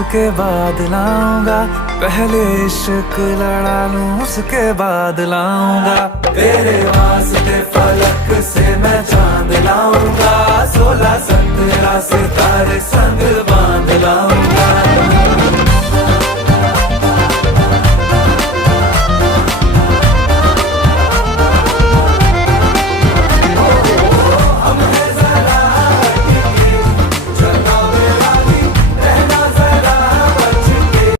उसके बाद लाऊंगा, पहले इश्क लड़ा लूं उसके बाद लाऊंगा। तेरे वास्ते फलक से मैं चांद लाऊंगा, 16-17 सितारे संग बांध लाऊंगा।